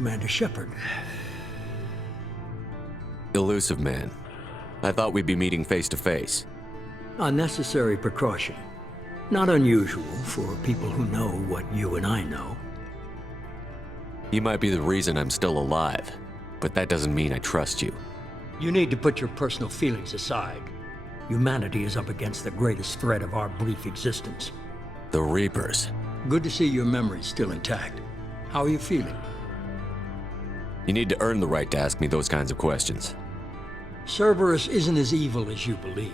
Commander Shepard. Elusive Man. I thought we'd be meeting face to face. A necessary precaution. Not unusual for people who know what you and I know. You might be the reason I'm still alive, but that doesn't mean I trust you. You need to put your personal feelings aside. Humanity is up against the greatest threat of our brief existence. The Reapers. Good to see your memory's still intact. How are you feeling? You need to earn the right to ask me those kinds of questions. Cerberus isn't as evil as you believe.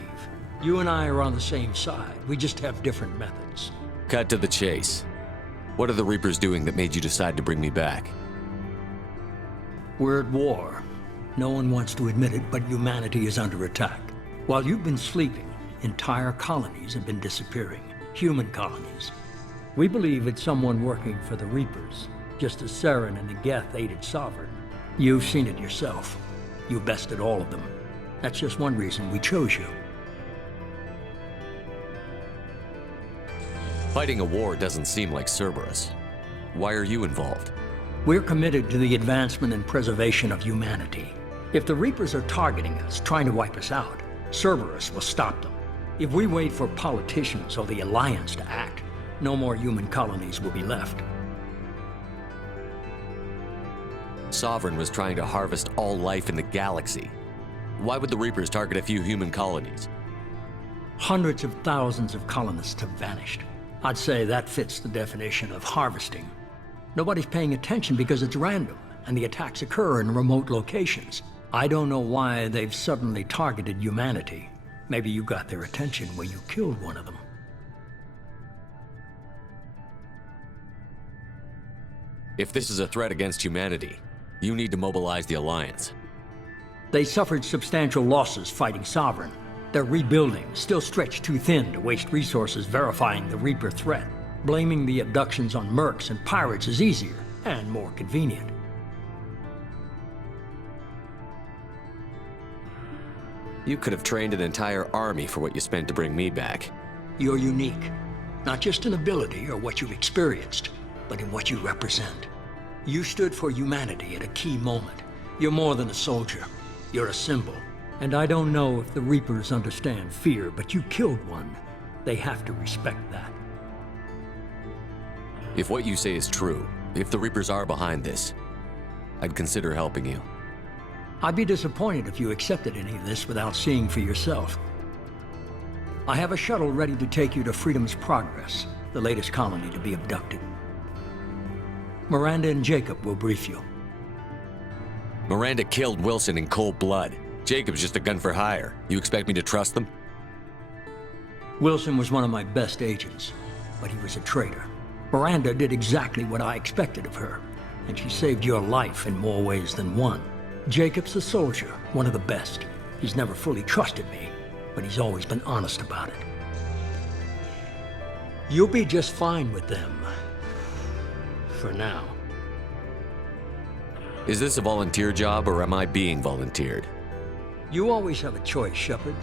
You and I are on the same side. We just have different methods. Cut to the chase. What are the Reapers doing that made you decide to bring me back? We're at war. No one wants to admit it, but humanity is under attack. While you've been sleeping, entire colonies have been disappearing. Human colonies. We believe it's someone working for the Reapers, just as Saren and the Geth aided Sovereign. You've seen it yourself. You bested all of them. That's just one reason we chose you. Fighting a war doesn't seem like Cerberus. Why are you involved? We're committed to the advancement and preservation of humanity. If the Reapers are targeting us, trying to wipe us out, Cerberus will stop them. If we wait for politicians or the Alliance to act, no more human colonies will be left. Sovereign was trying to harvest all life in the galaxy. Why would the Reapers target a few human colonies? Hundreds of thousands of colonists have vanished. I'd say that fits the definition of harvesting. Nobody's paying attention because it's random, and the attacks occur in remote locations. I don't know why they've suddenly targeted humanity. Maybe you got their attention when you killed one of them. If this is a threat against humanity, you need to mobilize the Alliance. They suffered substantial losses fighting Sovereign. They're rebuilding, still stretched too thin to waste resources verifying the Reaper threat. Blaming the abductions on mercs and pirates is easier and more convenient. You could have trained an entire army for what you spent to bring me back. You're unique, not just in ability or what you've experienced, but in what you represent. You stood for humanity at a key moment. You're more than a soldier. You're a symbol. And I don't know if the Reapers understand fear, but you killed one. They have to respect that. If what you say is true, if the Reapers are behind this, I'd consider helping you. I'd be disappointed if you accepted any of this without seeing for yourself. I have a shuttle ready to take you to Freedom's Progress, the latest colony to be abducted. Miranda and Jacob will brief you. Miranda killed Wilson in cold blood. Jacob's just a gun for hire. You expect me to trust them? Wilson was one of my best agents, but he was a traitor. Miranda did exactly what I expected of her, and she saved your life in more ways than one. Jacob's a soldier, one of the best. He's never fully trusted me, but he's always been honest about it. You'll be just fine with them. For now. Is this a volunteer job, or am I being volunteered? You always have a choice, Shepard.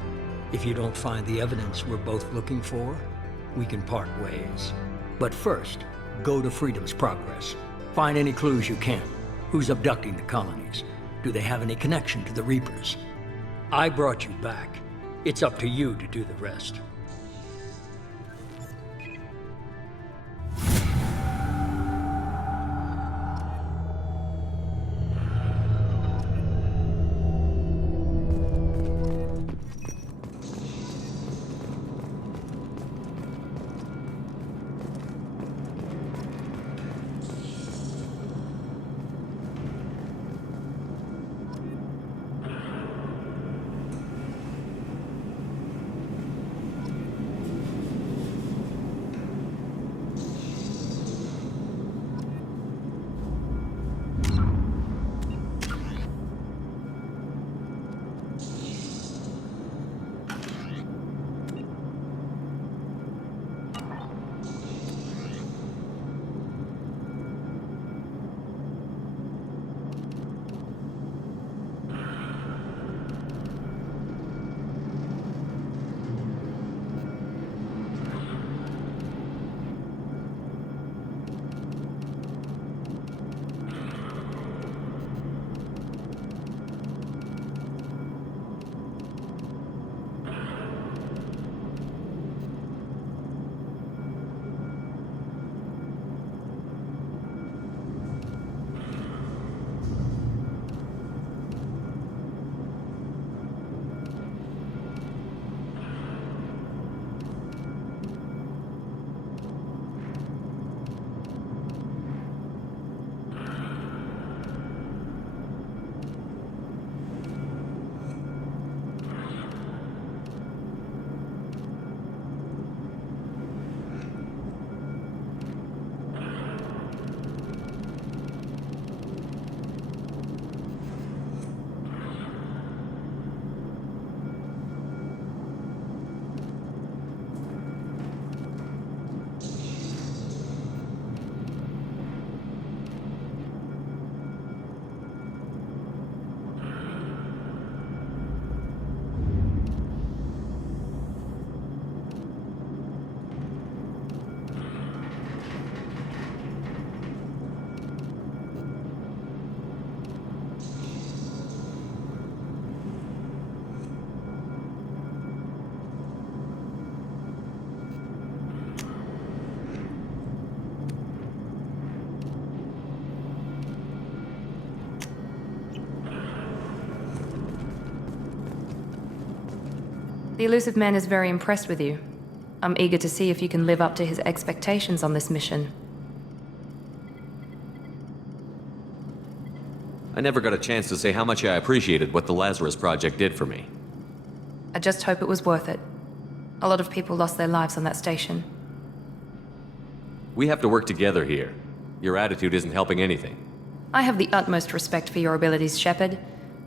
If you don't find the evidence we're both looking for, we can part ways. But first, go to Freedom's Progress. Find any clues you can. Who's abducting the colonies? Do they have any connection to the Reapers? I brought you back. It's up to you to do the rest. The Elusive Man is very impressed with you. I'm eager to see if you can live up to his expectations on this mission. I never got a chance to say how much I appreciated what the Lazarus Project did for me. I just hope it was worth it. A lot of people lost their lives on that station. We have to work together here. Your attitude isn't helping anything. I have the utmost respect for your abilities, Shepard.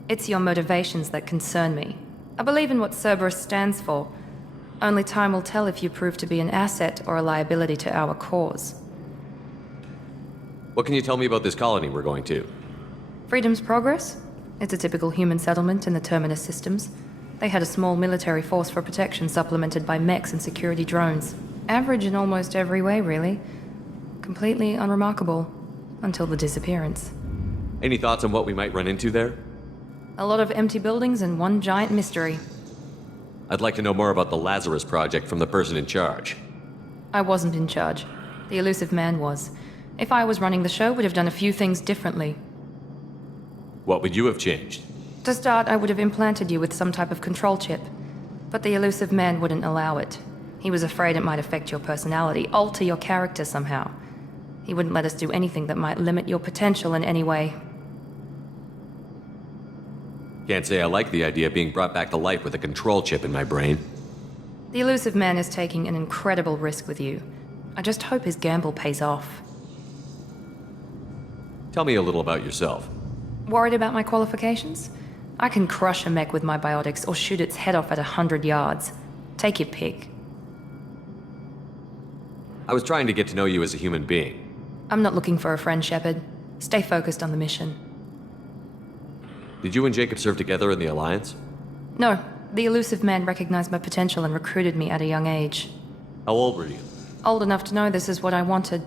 It's your motivations that concern me. I believe in what Cerberus stands for. Only time will tell if you prove to be an asset or a liability to our cause. What can you tell me about this colony we're going to? Freedom's Progress? It's a typical human settlement in the Terminus systems. They had a small military force for protection supplemented by mechs and security drones. Average in almost every way, really. Completely unremarkable. Until the disappearance. Any thoughts on what we might run into there? A lot of empty buildings and one giant mystery. I'd like to know more about the Lazarus Project from the person in charge. I wasn't in charge. The Elusive Man was. If I was running the show, would have done a few things differently. What would you have changed? To start, I would have implanted you with some type of control chip. But the Elusive Man wouldn't allow it. He was afraid it might affect your personality, alter your character somehow. He wouldn't let us do anything that might limit your potential in any way. Can't say I like the idea of being brought back to life with a control chip in my brain. The Elusive Man is taking an incredible risk with you. I just hope his gamble pays off. Tell me a little about yourself. Worried about my qualifications? I can crush a mech with my biotics or shoot its head off at 100 yards. Take your pick. I was trying to get to know you as a human being. I'm not looking for a friend, Shepard. Stay focused on the mission. Did you and Jacob serve together in the Alliance? No, the Elusive Man recognized my potential and recruited me at a young age. How old were you? Old enough to know this is what I wanted.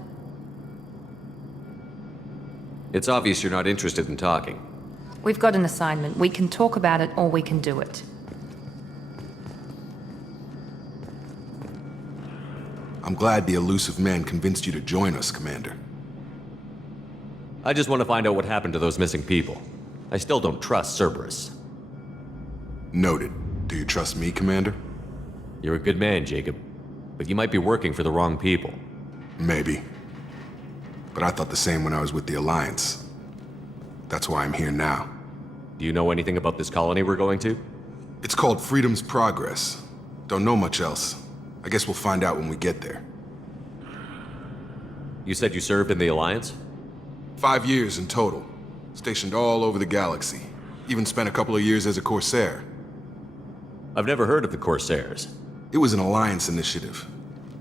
It's obvious you're not interested in talking. We've got an assignment. We can talk about it or we can do it. I'm glad the Elusive Man convinced you to join us, Commander. I just want to find out what happened to those missing people. I still don't trust Cerberus. Noted. Do you trust me, Commander? You're a good man, Jacob. But you might be working for the wrong people. Maybe. But I thought the same when I was with the Alliance. That's why I'm here now. Do you know anything about this colony we're going to? It's called Freedom's Progress. Don't know much else. I guess we'll find out when we get there. You said you served in the Alliance? 5 years in total. Stationed all over the galaxy. Even spent a couple of years as a Corsair. I've never heard of the Corsairs. It was an Alliance initiative.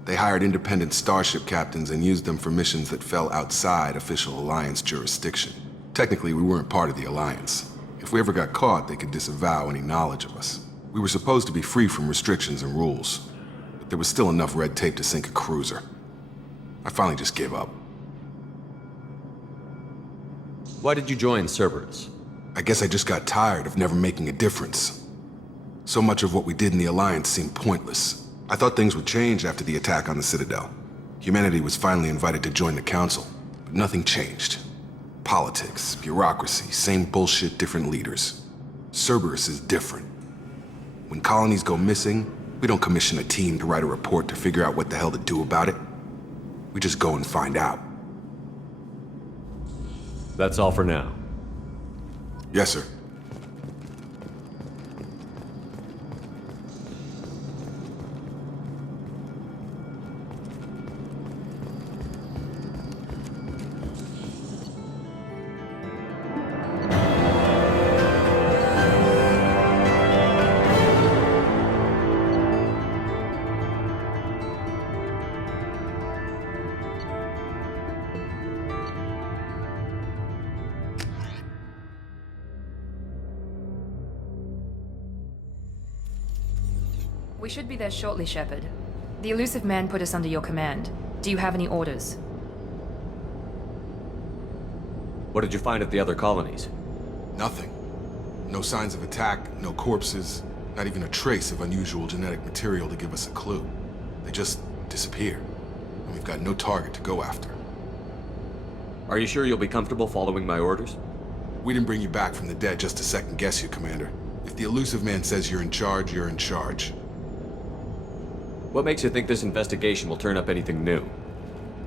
They hired independent starship captains and used them for missions that fell outside official Alliance jurisdiction. Technically, we weren't part of the Alliance. If we ever got caught, they could disavow any knowledge of us. We were supposed to be free from restrictions and rules. But there was still enough red tape to sink a cruiser. I finally just gave up. Why did you join Cerberus? I guess I just got tired of never making a difference. So much of what we did in the Alliance seemed pointless. I thought things would change after the attack on the Citadel. Humanity was finally invited to join the Council, but nothing changed. Politics, bureaucracy, same bullshit, different leaders. Cerberus is different. When colonies go missing, we don't commission a team to write a report to figure out what the hell to do about it. We just go and find out. That's all for now. Yes, sir. We should be there shortly, Shepard. The Elusive Man put us under your command. Do you have any orders? What did you find at the other colonies? Nothing. No signs of attack, no corpses, not even a trace of unusual genetic material to give us a clue. They just disappear, and we've got no target to go after. Are you sure you'll be comfortable following my orders? We didn't bring you back from the dead just to second guess you, Commander. If the Elusive Man says you're in charge, you're in charge. What makes you think this investigation will turn up anything new?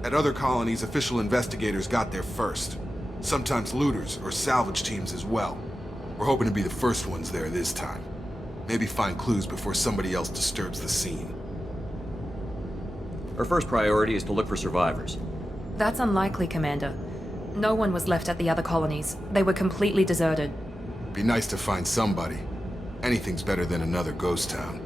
At other colonies, official investigators got there first. Sometimes looters or salvage teams as well. We're hoping to be the first ones there this time. Maybe find clues before somebody else disturbs the scene. Our first priority is to look for survivors. That's unlikely, Commander. No one was left at the other colonies. They were completely deserted. Be nice to find somebody. Anything's better than another ghost town.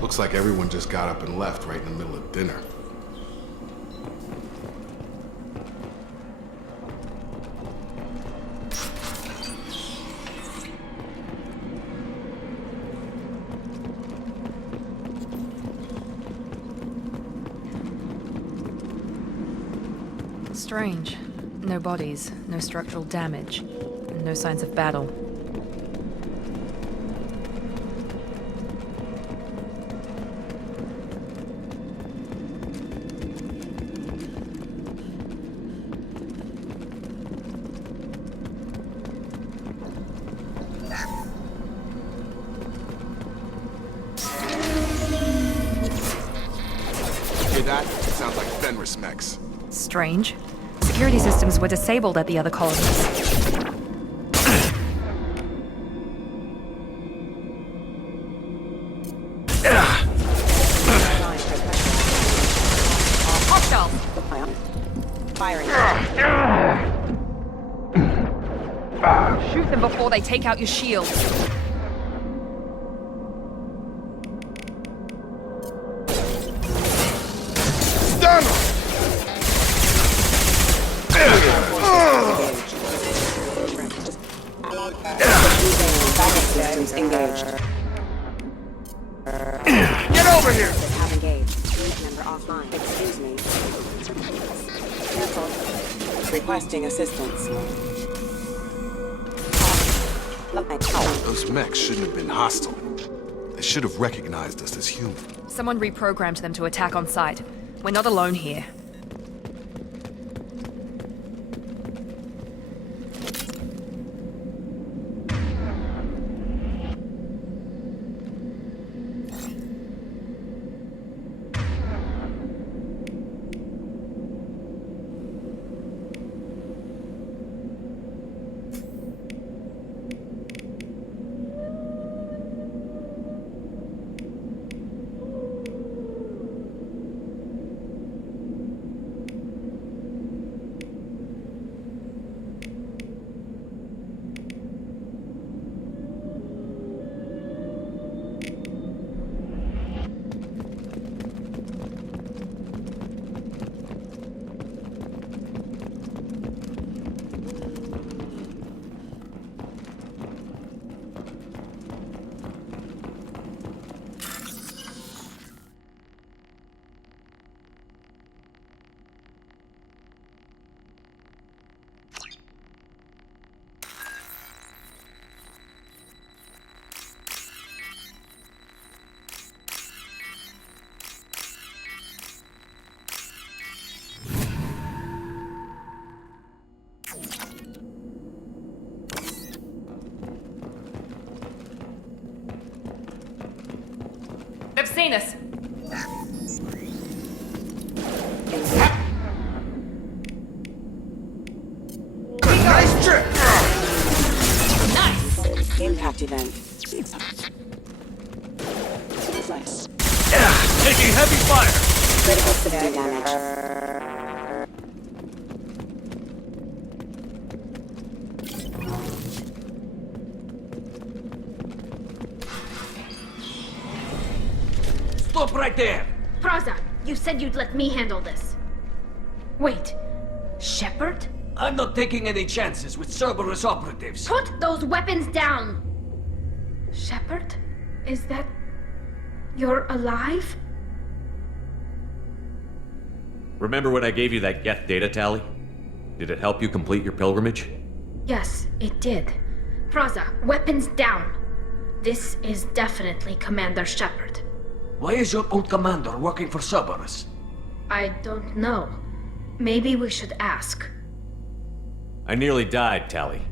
Looks like everyone just got up and left right in the middle of dinner. Strange. No bodies, no structural damage, and no signs of battle. Hear that? Sounds like Fenris mechs. Strange. Security systems were disabled at the other colonies. Hostile! Firing. Shoot them before they take out your shield. Engaged. Get over here! Have engaged. Member offline. Excuse me. Careful. Requesting assistance. Those mechs shouldn't have been hostile. They should have recognized us as human. Someone reprogrammed them to attack on sight. We're not alone here. have seen us. Nice trip! Nice! Impact event. Taking heavy fire! Critical system damage. Stop right there! Praza, you said you'd let me handle this. Wait, Shepard? I'm not taking any chances with Cerberus operatives. Put those weapons down! Shepard? Is that... You're alive? Remember when I gave you that Geth data tally? Did it help you complete your pilgrimage? Yes, it did. Praza, weapons down! This is definitely Commander Shepard. Why is your old commander working for Cerberus? I don't know. Maybe we should ask. I nearly died, Tally.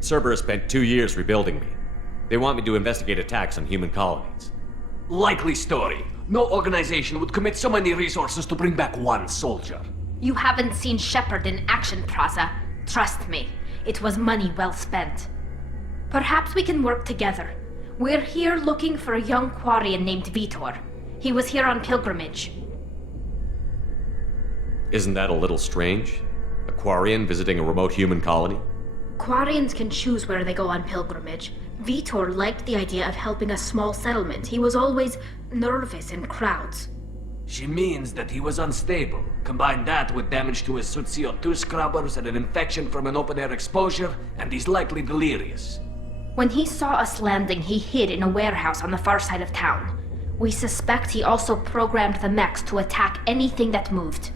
Cerberus spent 2 years rebuilding me. They want me to investigate attacks on human colonies. Likely story. No organization would commit so many resources to bring back one soldier. You haven't seen Shepard in action, Praza. Trust me, it was money well spent. Perhaps we can work together. We're here looking for a young Quarian named Vitor. He was here on pilgrimage. Isn't that a little strange? A Quarian visiting a remote human colony? Quarians can choose where they go on pilgrimage. Vitor liked the idea of helping a small settlement. He was always nervous in crowds. She means that he was unstable. Combine that with damage to his CO2 scrubbers and an infection from an open-air exposure, and he's likely delirious. When he saw us landing, he hid in a warehouse on the far side of town. We suspect he also programmed the mechs to attack anything that moved.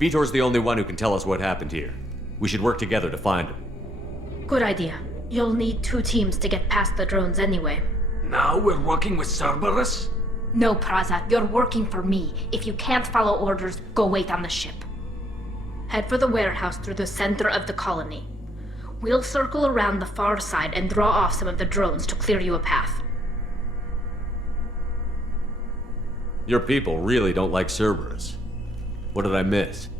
Vitor's the only one who can tell us what happened here. We should work together to find him. Good idea. You'll need 2 teams to get past the drones anyway. Now we're working with Cerberus? No, Praza, you're working for me. If you can't follow orders, go wait on the ship. Head for the warehouse through the center of the colony. We'll circle around the far side and draw off some of the drones to clear you a path. Your people really don't like Cerberus. What did I miss?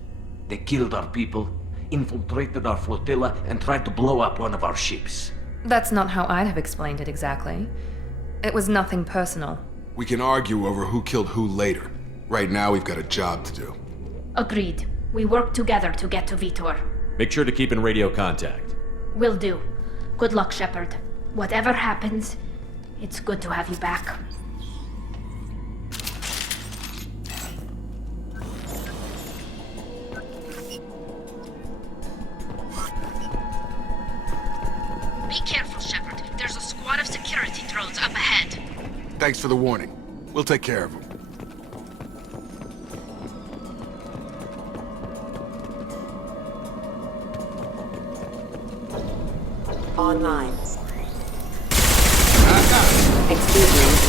They killed our people, infiltrated our flotilla, and tried to blow up one of our ships. That's not how I'd have explained it exactly. It was nothing personal. We can argue over who killed who later. Right now, we've got a job to do. Agreed. We work together to get to Vitor. Make sure to keep in radio contact. Will do. Good luck, Shepard. Whatever happens, it's good to have you back. Be careful, Shepard. There's a squad of security drones up ahead. Thanks for the warning. We'll take care of them. Online. Excuse me.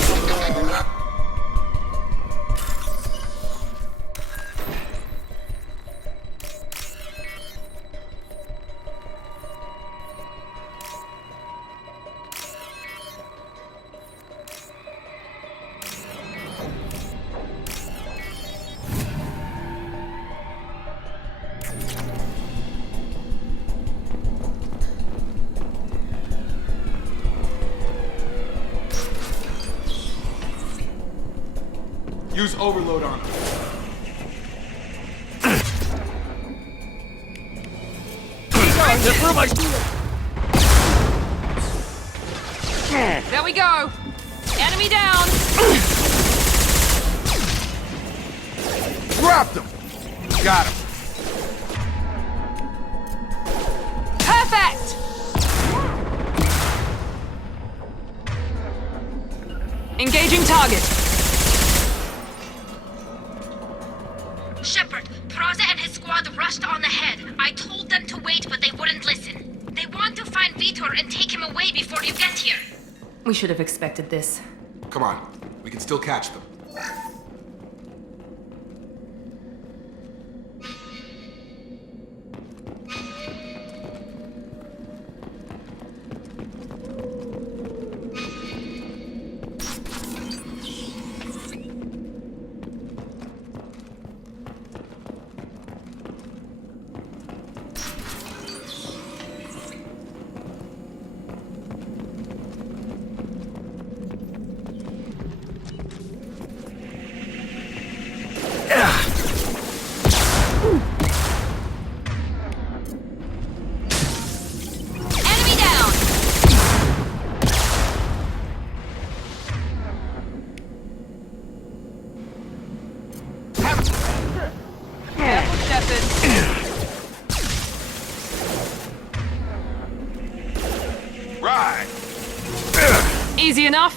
Use overload on them. There we go! Enemy down! Dropped them! Got him. Perfect! Engaging target. Shepard, Praza and his squad rushed on ahead. I told them to wait, but they wouldn't listen. They want to find Vitor and take him away before you get here. We should have expected this. Come on. We can still catch them. easy enough?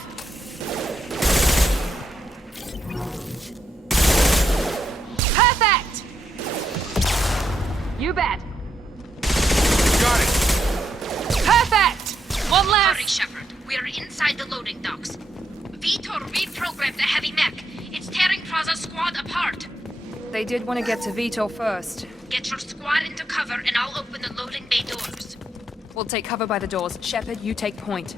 Perfect! You bet. Got it! Perfect! One left! Sorry, Shepard. We're inside the loading docks. Vitor reprogrammed the heavy mech. It's tearing Praza's squad apart. They did want to get to Vitor first. Get your squad into cover and I'll open the loading bay doors. We'll take cover by the doors. Shepard, you take point.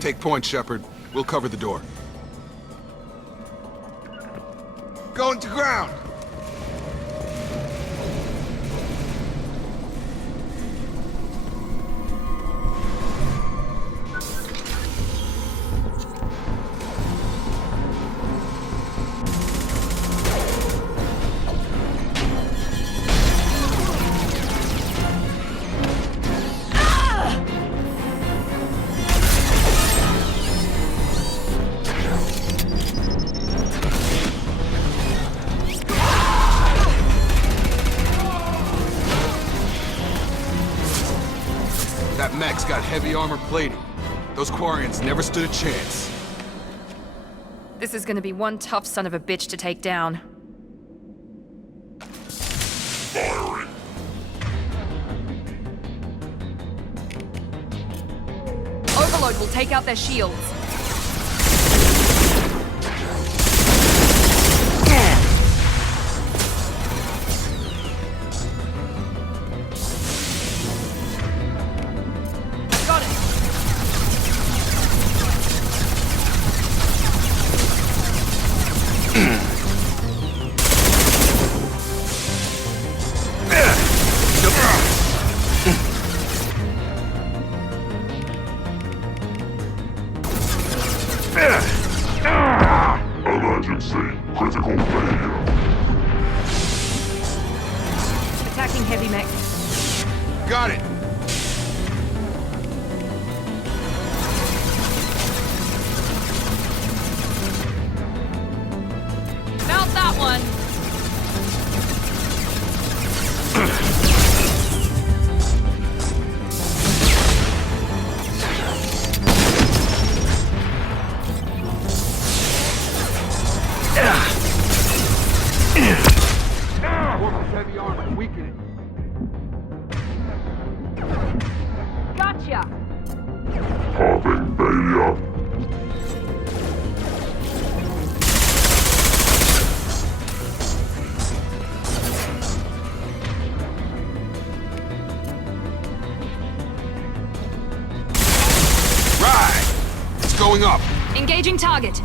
Take point, Shepard. We'll cover the door. Going to ground! That mech's got heavy armor plating. Those Quarians never stood a chance. This is gonna be one tough son of a bitch to take down. Overload will take out their shields. Got it. Emergency. Critical failure. Attacking heavy mech. Got it! Mount that one! Heavy armor, weaken it. Gotcha! Popping failure. Right! It's going up. Engaging target.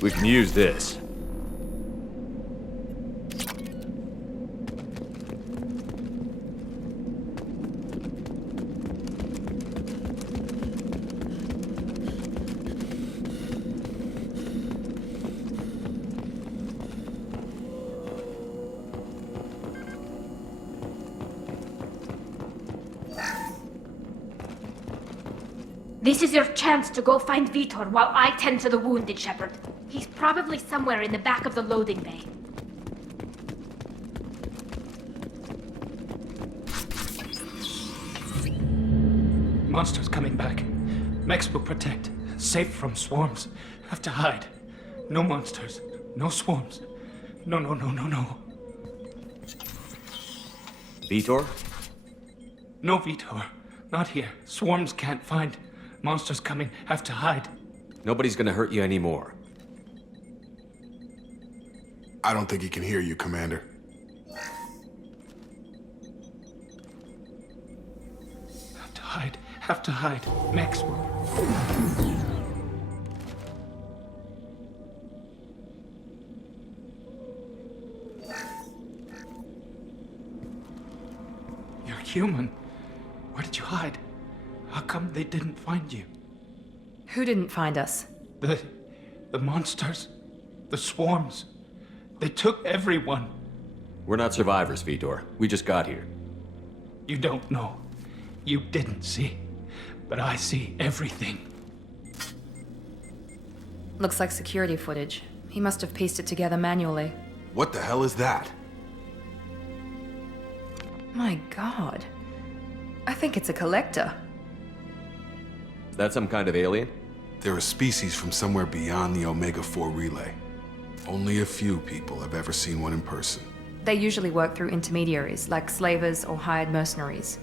We can use this. This is your chance to go find Vitor while I tend to the wounded, Shepard. He's probably somewhere in the back of the loading bay. Monsters coming back. Mechs will protect. Safe from swarms. Have to hide. No monsters. No swarms. No. Vitor? No Vitor. Not here. Swarms can't find. Monsters coming. Have to hide. Nobody's gonna hurt you anymore. I don't think he can hear you, Commander. hide. Have to hide. Maxwell. You're human. Where did you hide? How come they didn't find you? Who didn't find us? The monsters. The swarms. They took everyone. We're not survivors, Vitor. We just got here. You don't know. You didn't see. But I see everything. Looks like security footage. He must have pieced it together manually. What the hell is that? My god. I think it's a collector. Is that some kind of alien? They're a species from somewhere beyond the Omega-4 relay. Only a few people have ever seen one in person. They usually work through intermediaries, like slavers or hired mercenaries.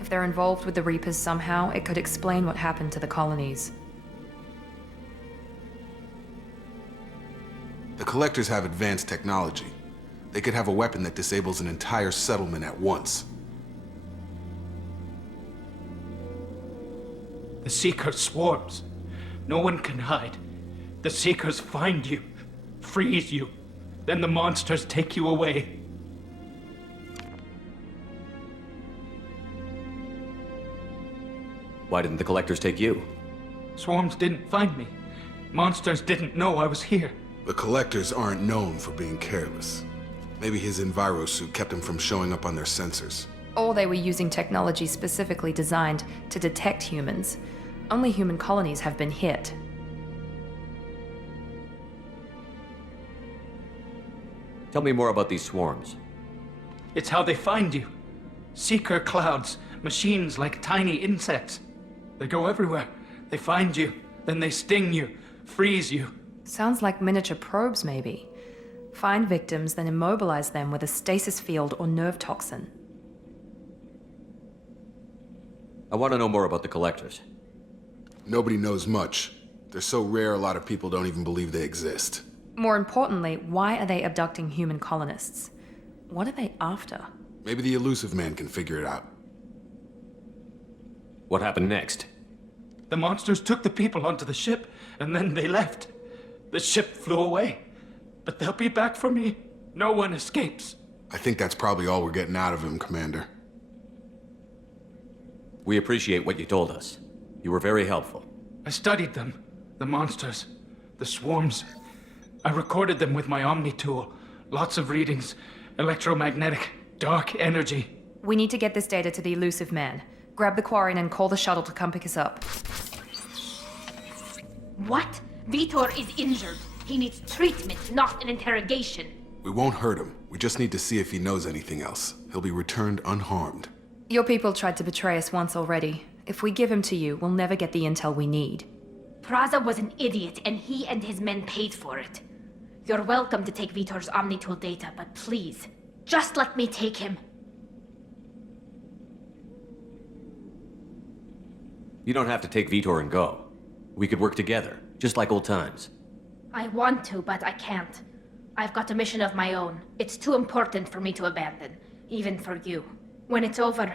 If they're involved with the Reapers somehow, it could explain what happened to the colonies. The Collectors have advanced technology. They could have a weapon that disables an entire settlement at once. The Seeker swarms. No one can hide. The Seekers find you, freeze you, then the monsters take you away. Why didn't the Collectors take you? Swarms didn't find me. Monsters didn't know I was here. The Collectors aren't known for being careless. Maybe his envirosuit kept him from showing up on their sensors. Or they were using technology specifically designed to detect humans. Only human colonies have been hit. Tell me more about these swarms. It's how they find you. Seeker clouds, machines like tiny insects. They go everywhere. They find you, then they sting you, freeze you. Sounds like miniature probes, maybe. Find victims, then immobilize them with a stasis field or nerve toxin. I want to know more about the Collectors. Nobody knows much. They're so rare, a lot of people don't even believe they exist. More importantly, why are they abducting human colonists? What are they after? Maybe the Elusive Man can figure it out. What happened next? The monsters took the people onto the ship, and then they left. The ship flew away. But they'll be back for me. No one escapes. I think that's probably all we're getting out of him, Commander. We appreciate what you told us. You were very helpful. I studied them. The monsters. The swarms. I recorded them with my Omni tool. Lots of readings. Electromagnetic. Dark energy. We need to get this data to the Elusive Man. Grab the Quarian and call the shuttle to come pick us up. What? Vitor is injured. He needs treatment, not an interrogation. We won't hurt him. We just need to see if he knows anything else. He'll be returned unharmed. Your people tried to betray us once already. If we give him to you, we'll never get the intel we need. Praza was an idiot, and he and his men paid for it. You're welcome to take Vitor's Omnitool data, but please, just let me take him. You don't have to take Vitor and go. We could work together, just like old times. I want to, but I can't. I've got a mission of my own. It's too important for me to abandon, even for you. When it's over,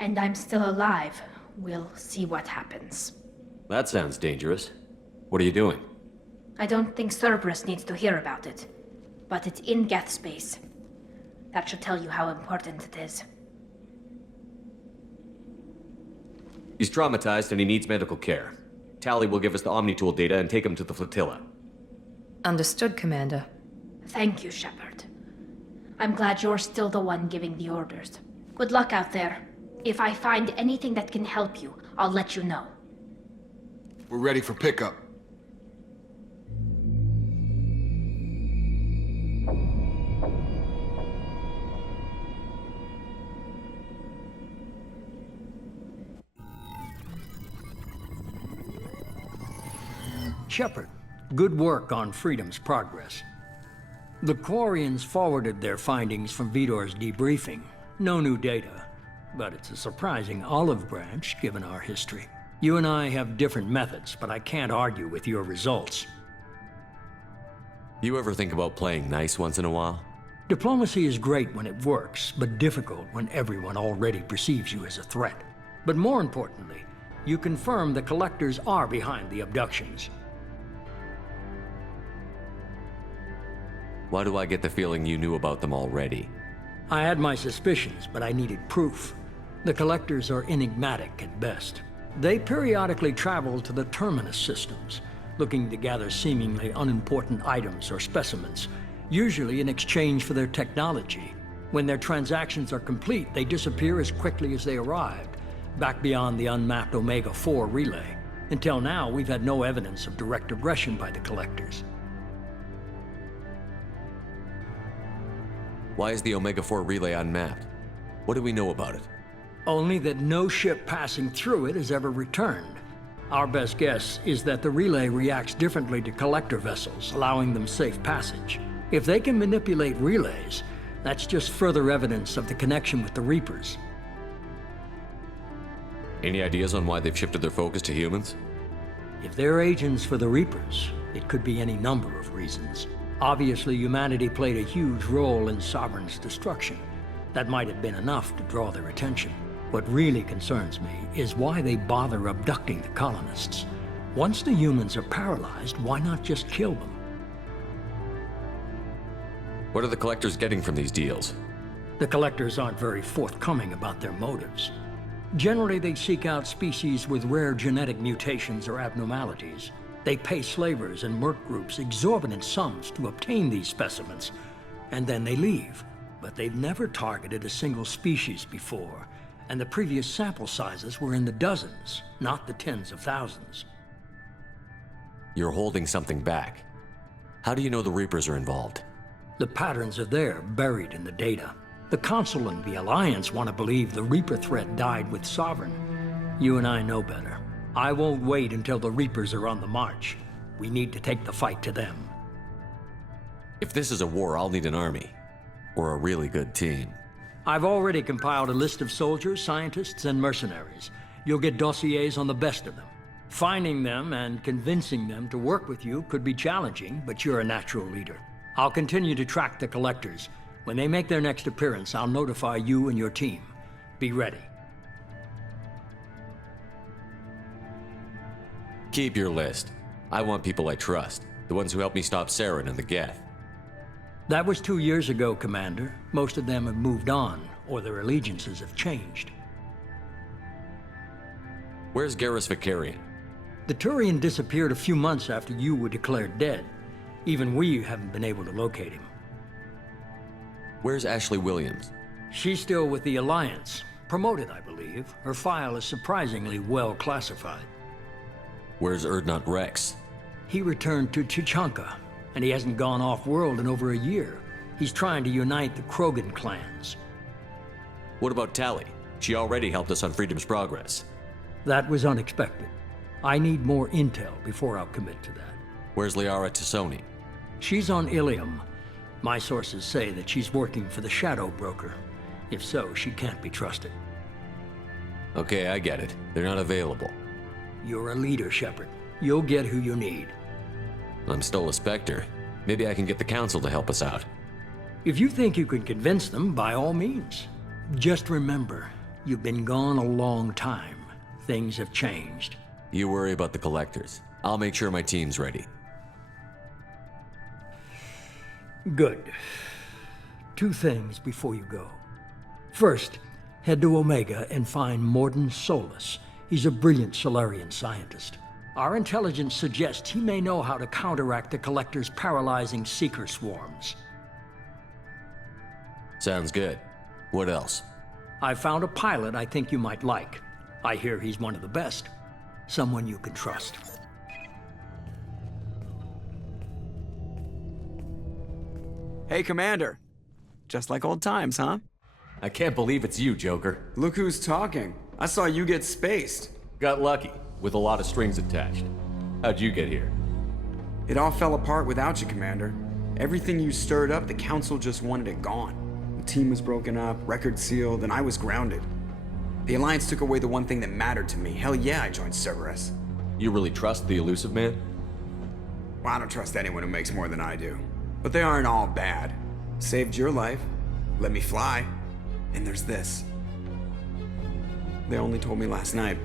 and I'm still alive, we'll see what happens. That sounds dangerous. What are you doing? I don't think Cerberus needs to hear about it, but it's in Geth space. That should tell you how important it is. He's traumatized and he needs medical care. Tali will give us the Omnitool data and take him to the flotilla. Understood, Commander. Thank you, Shepard. I'm glad you're still the one giving the orders. Good luck out there. If I find anything that can help you, I'll let you know. We're ready for pickup. Shepard, good work on Freedom's progress. The Quarians forwarded their findings from Vitor's debriefing. No new data, but it's a surprising olive branch given our history. You and I have different methods, but I can't argue with your results. You ever think about playing nice once in a while? Diplomacy is great when it works, but difficult when everyone already perceives you as a threat. But more importantly, you confirm the Collectors are behind the abductions. Why do I get the feeling you knew about them already? I had my suspicions, but I needed proof. The Collectors are enigmatic at best. They periodically travel to the Terminus systems, looking to gather seemingly unimportant items or specimens, usually in exchange for their technology. When their transactions are complete, they disappear as quickly as they arrived, back beyond the unmapped Omega-4 relay. Until now, we've had no evidence of direct aggression by the Collectors. Why is the Omega-4 relay unmapped? What do we know about it? Only that no ship passing through it has ever returned. Our best guess is that the relay reacts differently to Collector vessels, allowing them safe passage. If they can manipulate relays, that's just further evidence of the connection with the Reapers. Any ideas on why they've shifted their focus to humans? If they're agents for the Reapers, it could be any number of reasons. Obviously, humanity played a huge role in Sovereign's destruction. That might have been enough to draw their attention. What really concerns me is why they bother abducting the colonists. Once the humans are paralyzed, why not just kill them? What are the Collectors getting from these deals? The Collectors aren't very forthcoming about their motives. Generally, they seek out species with rare genetic mutations or abnormalities. They pay slavers and merc groups exorbitant sums to obtain these specimens, and then they leave. But they've never targeted a single species before, and the previous sample sizes were in the dozens, not the tens of thousands. You're holding something back. How do you know the Reapers are involved? The patterns are there, buried in the data. The Council and the Alliance want to believe the Reaper threat died with Sovereign. You and I know better. I won't wait until the Reapers are on the march. We need to take the fight to them. If this is a war, I'll need an army. Or a really good team. I've already compiled a list of soldiers, scientists, and mercenaries. You'll get dossiers on the best of them. Finding them and convincing them to work with you could be challenging, but you're a natural leader. I'll continue to track the Collectors. When they make their next appearance, I'll notify you and your team. Be ready. Keep your list. I want people I trust. The ones who helped me stop Saren and the Geth. That was 2 years ago, Commander. Most of them have moved on, or their allegiances have changed. Where's Garrus Vakarian? The Turian disappeared a few months after you were declared dead. Even we haven't been able to locate him. Where's Ashley Williams? She's still with the Alliance. Promoted, I believe. Her file is surprisingly well classified. Where's Urdnot Rex? He returned to Tuchanka, and he hasn't gone off-world in over a year. He's trying to unite the Krogan clans. What about Tali? She already helped us on Freedom's Progress. That was unexpected. I need more intel before I'll commit to that. Where's Liara Tassoni? She's on Ilium. My sources say that she's working for the Shadow Broker. If so, she can't be trusted. Okay, I get it. They're not available. You're a leader, Shepard. You'll get who you need. I'm still a Spectre. Maybe I can get the Council to help us out. If you think you can convince them, by all means. Just remember, you've been gone a long time. Things have changed. You worry about the Collectors. I'll make sure my team's ready. Good. 2 things before you go. First, head to Omega and find Mordin Solus. He's a brilliant Solarian scientist. Our intelligence suggests he may know how to counteract the Collector's paralyzing Seeker swarms. Sounds good. What else? I found a pilot I think you might like. I hear he's one of the best. Someone you can trust. Hey, Commander. Just like old times, huh? I can't believe it's you, Joker. Look who's talking. I saw you get spaced. Got lucky, with a lot of strings attached. How'd you get here? It all fell apart without you, Commander. Everything you stirred up, the Council just wanted it gone. The team was broken up, record sealed, and I was grounded. The Alliance took away the one thing that mattered to me. Hell yeah, I joined Cerberus. You really trust the Elusive Man? Well, I don't trust anyone who makes more than I do. But they aren't all bad. Saved your life, let me fly, and there's this. They only told me last night.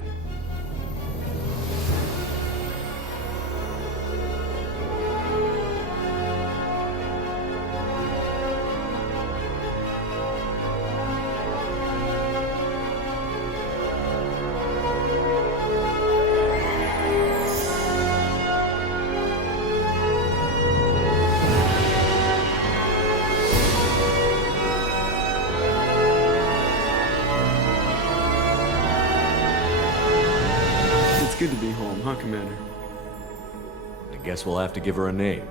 Good to be home, huh, Commander? I guess we'll have to give her a name.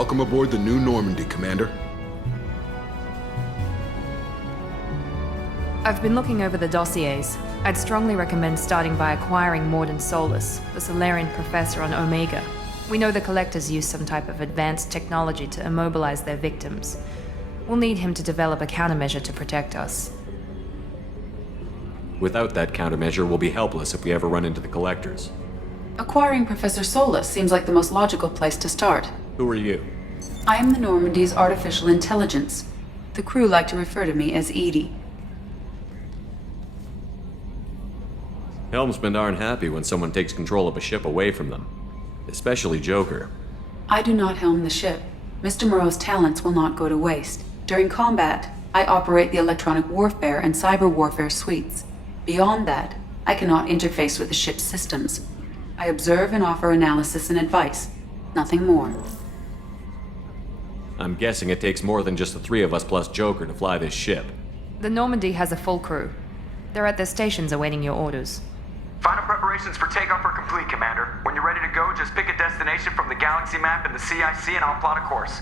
Welcome aboard the New Normandy, Commander. I've been looking over the dossiers. I'd strongly recommend starting by acquiring Morden Solus, the Solarian professor on Omega. We know the Collectors use some type of advanced technology to immobilize their victims. We'll need him to develop a countermeasure to protect us. Without that countermeasure, we'll be helpless if we ever run into the Collectors. Acquiring Professor Solus seems like the most logical place to start. Who are you? I am the Normandy's artificial intelligence. The crew like to refer to me as Edie. Helmsmen aren't happy when someone takes control of a ship away from them. Especially Joker. I do not helm the ship. Mr. Moreau's talents will not go to waste. During combat, I operate the electronic warfare and cyber warfare suites. Beyond that, I cannot interface with the ship's systems. I observe and offer analysis and advice. Nothing more. I'm guessing it takes more than just the three of us plus Joker to fly this ship. The Normandy has a full crew. They're at their stations awaiting your orders. Final preparations for takeoff are complete, Commander. When you're ready to go, just pick a destination from the galaxy map in the CIC and I'll plot a course.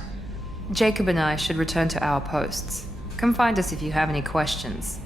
Jacob and I should return to our posts. Come find us if you have any questions.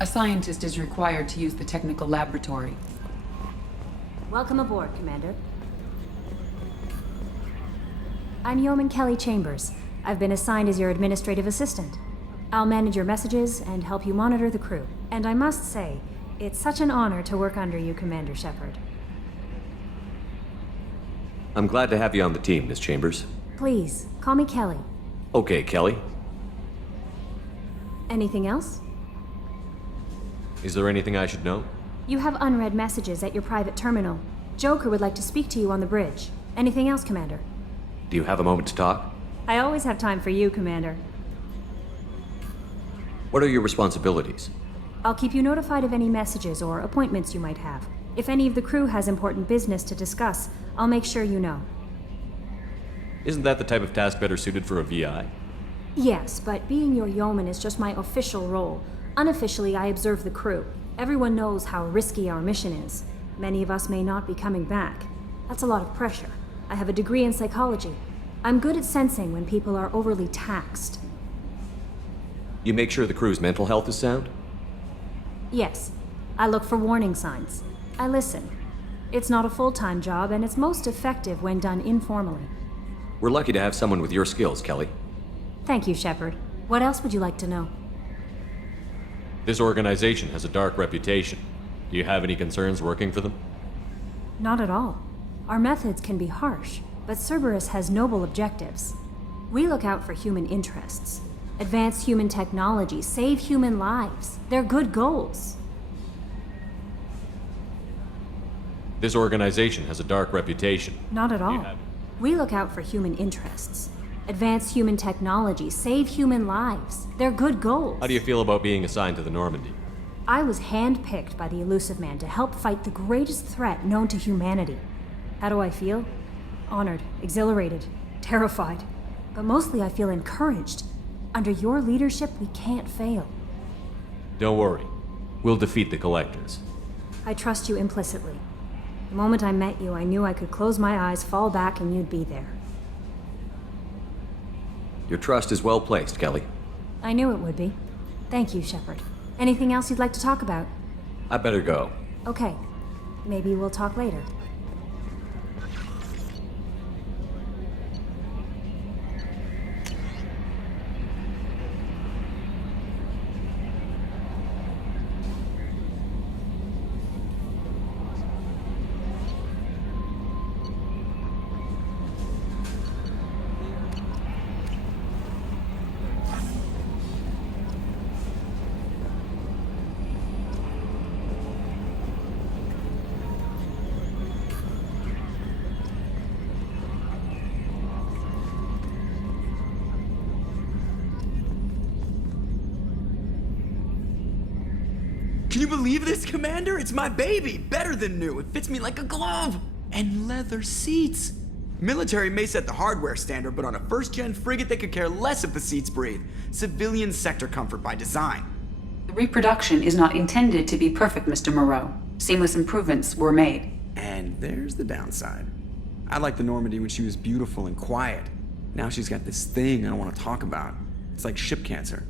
A scientist is required to use the technical laboratory. Welcome aboard, Commander. I'm Yeoman Kelly Chambers. I've been assigned as your administrative assistant. I'll manage your messages and help you monitor the crew. And I must say, it's such an honor to work under you, Commander Shepard. I'm glad to have you on the team, Miss Chambers. Please, call me Kelly. Okay, Kelly. Anything else? Is there anything I should know? You have unread messages at your private terminal. Joker would like to speak to you on the bridge. Anything else, Commander? Do you have a moment to talk? I always have time for you, Commander. What are your responsibilities? I'll keep you notified of any messages or appointments you might have. If any of the crew has important business to discuss, I'll make sure you know. Isn't that the type of task better suited for a VI? Yes, but being your yeoman is just my official role. Unofficially, I observe the crew. Everyone knows how risky our mission is. Many of us may not be coming back. That's a lot of pressure. I have a degree in psychology. I'm good at sensing when people are overly taxed. You make sure the crew's mental health is sound? Yes. I look for warning signs. I listen. It's not a full-time job, and it's most effective when done informally. We're lucky to have someone with your skills, Kelly. Thank you, Shepard. What else would you like to know? This organization has a dark reputation. Do you have any concerns working for them? Not at all. Our methods can be harsh, but Cerberus has noble objectives. We look out for human interests. Advance human technology, save human lives. They're good goals. This organization has a dark reputation. Not at all. We look out for human interests. Advance human technology, save human lives. They're good goals. How do you feel about being assigned to the Normandy? I was handpicked by the Illusive Man to help fight the greatest threat known to humanity. How do I feel? Honored, exhilarated, terrified. But mostly I feel encouraged. Under your leadership, we can't fail. Don't worry. We'll defeat the Collectors. I trust you implicitly. The moment I met you, I knew I could close my eyes, fall back, and you'd be there. Your trust is well placed, Kelly. I knew it would be. Thank you, Shepard. Anything else you'd like to talk about? I better go. Okay. Maybe we'll talk later. Can you believe this, Commander? It's my baby! Better than new. It fits me like a glove! And leather seats! Military may set the hardware standard, but on a first-gen frigate they could care less if the seats breathe. Civilian sector comfort by design. The reproduction is not intended to be perfect, Mr. Moreau. Seamless improvements were made. And there's the downside. I liked the Normandy when she was beautiful and quiet. Now she's got this thing I don't want to talk about. It's like ship cancer.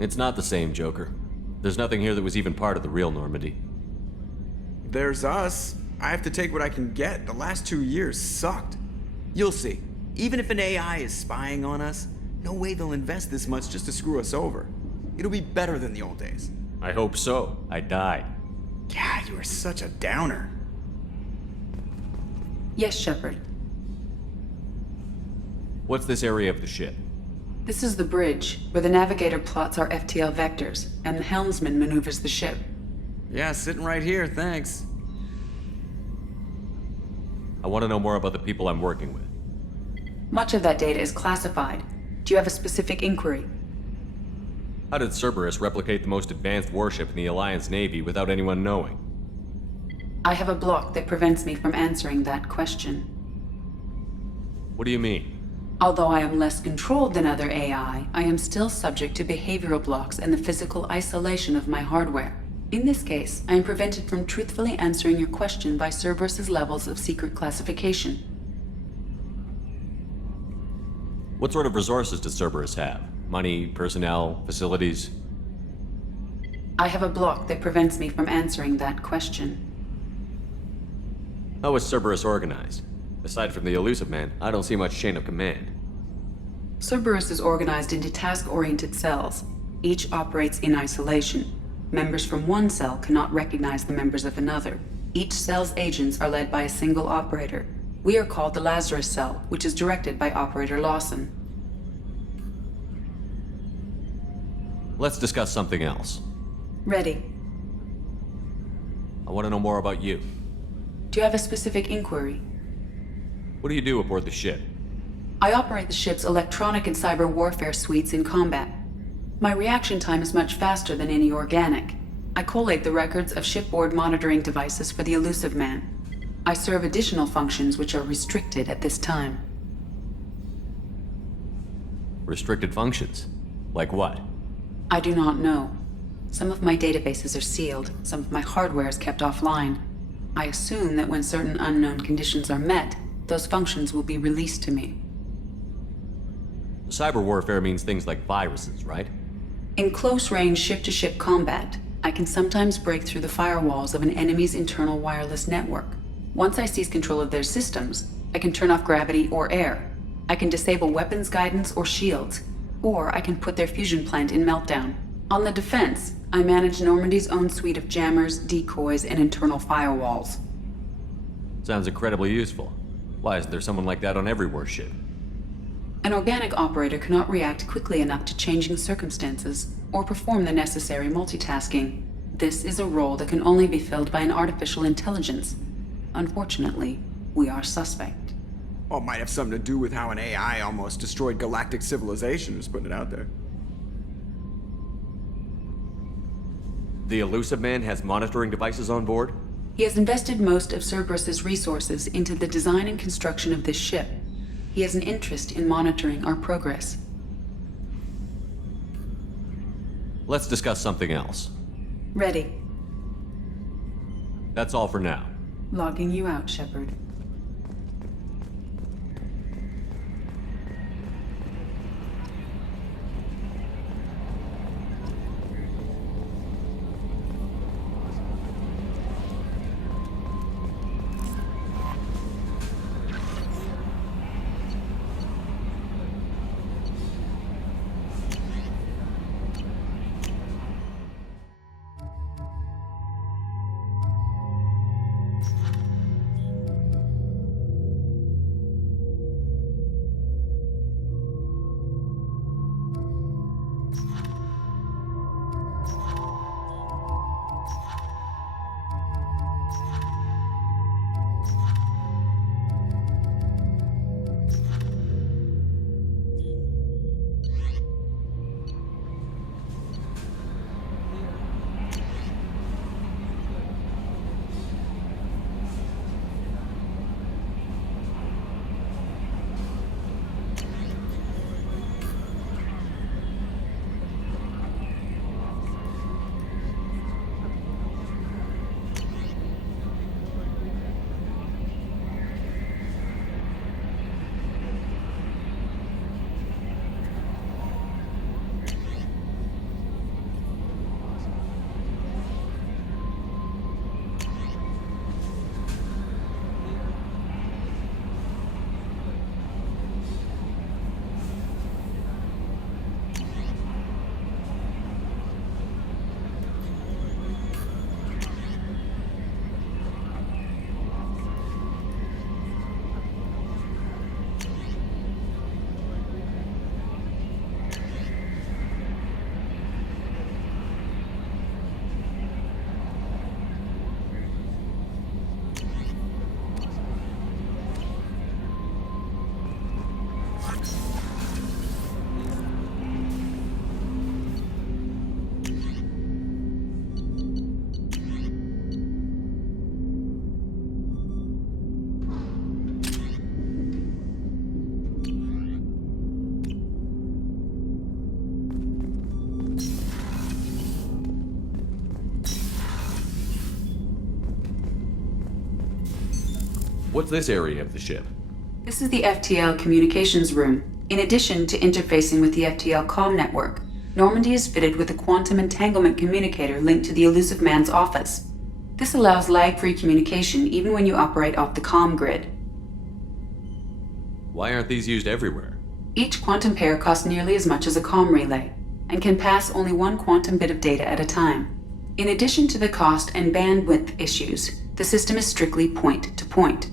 It's not the same, Joker. There's nothing here that was even part of the real Normandy. There's us. I have to take what I can get. The last 2 years sucked. You'll see. Even if an AI is spying on us, no way they'll invest this much just to screw us over. It'll be better than the old days. I hope so. I died. God, you are such a downer. Yes, Shepard. What's this area of the ship? This is the bridge, where the navigator plots our FTL vectors, and the helmsman maneuvers the ship. Yeah, sitting right here, thanks. I want to know more about the people I'm working with. Much of that data is classified. Do you have a specific inquiry? How did Cerberus replicate the most advanced warship in the Alliance Navy without anyone knowing? I have a block that prevents me from answering that question. What do you mean? Although I am less controlled than other AI, I am still subject to behavioral blocks and the physical isolation of my hardware. In this case, I am prevented from truthfully answering your question by Cerberus's levels of secret classification. What sort of resources does Cerberus have? Money, personnel, facilities? I have a block that prevents me from answering that question. How is Cerberus organized? Aside from the Illusive Man, I don't see much chain of command. Cerberus is organized into task-oriented cells. Each operates in isolation. Members from one cell cannot recognize the members of another. Each cell's agents are led by a single operator. We are called the Lazarus Cell, which is directed by Operator Lawson. Let's discuss something else. Ready. I want to know more about you. Do you have a specific inquiry? What do you do aboard the ship? I operate the ship's electronic and cyber warfare suites in combat. My reaction time is much faster than any organic. I collate the records of shipboard monitoring devices for the Elusive Man. I serve additional functions which are restricted at this time. Restricted functions? Like what? I do not know. Some of my databases are sealed, some of my hardware is kept offline. I assume that when certain unknown conditions are met, those functions will be released to me. Cyber warfare means things like viruses, right? In close-range ship-to-ship combat, I can sometimes break through the firewalls of an enemy's internal wireless network. Once I seize control of their systems, I can turn off gravity or air. I can disable weapons guidance or shields, or I can put their fusion plant in meltdown. On the defense, I manage Normandy's own suite of jammers, decoys, and internal firewalls. Sounds incredibly useful. Why isn't there someone like that on every warship? An organic operator cannot react quickly enough to changing circumstances or perform the necessary multitasking. This is a role that can only be filled by an artificial intelligence. Unfortunately, we are suspect. Well, it might have something to do with how an AI almost destroyed galactic civilization, just putting it out there. The Elusive Man has monitoring devices on board? He has invested most of Cerberus's resources into the design and construction of this ship. He has an interest in monitoring our progress. Let's discuss something else. Ready. That's all for now. Logging you out, Shepard. What's this area of the ship? This is the FTL communications room. In addition to interfacing with the FTL comm network, Normandy is fitted with a quantum entanglement communicator linked to the Elusive Man's office. This allows lag-free communication even when you operate off the comm grid. Why aren't these used everywhere? Each quantum pair costs nearly as much as a comm relay, and can pass only one quantum bit of data at a time. In addition to the cost and bandwidth issues, The system is strictly point-to-point.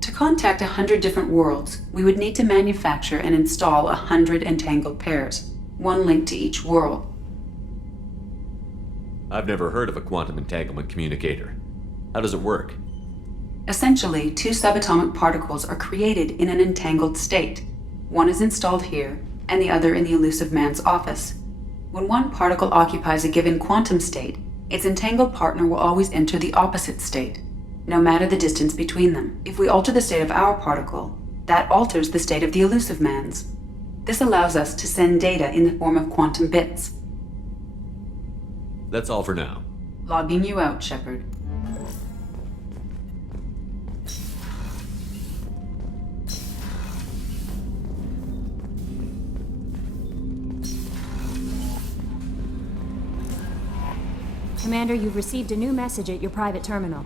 To contact 100 different worlds, we would need to manufacture and install 100 entangled pairs, one link to each world. I've never heard of a quantum entanglement communicator. How does it work? Essentially, two subatomic particles are created in an entangled state. One is installed here, and the other in the Elusive Man's office. When one particle occupies a given quantum state, its entangled partner will always enter the opposite state, no matter the distance between them. If we alter the state of our particle, that alters the state of the Elusive Man's. This allows us to send data in the form of quantum bits. That's all for now. Logging you out, Shepard. Commander, you've received a new message at your private terminal.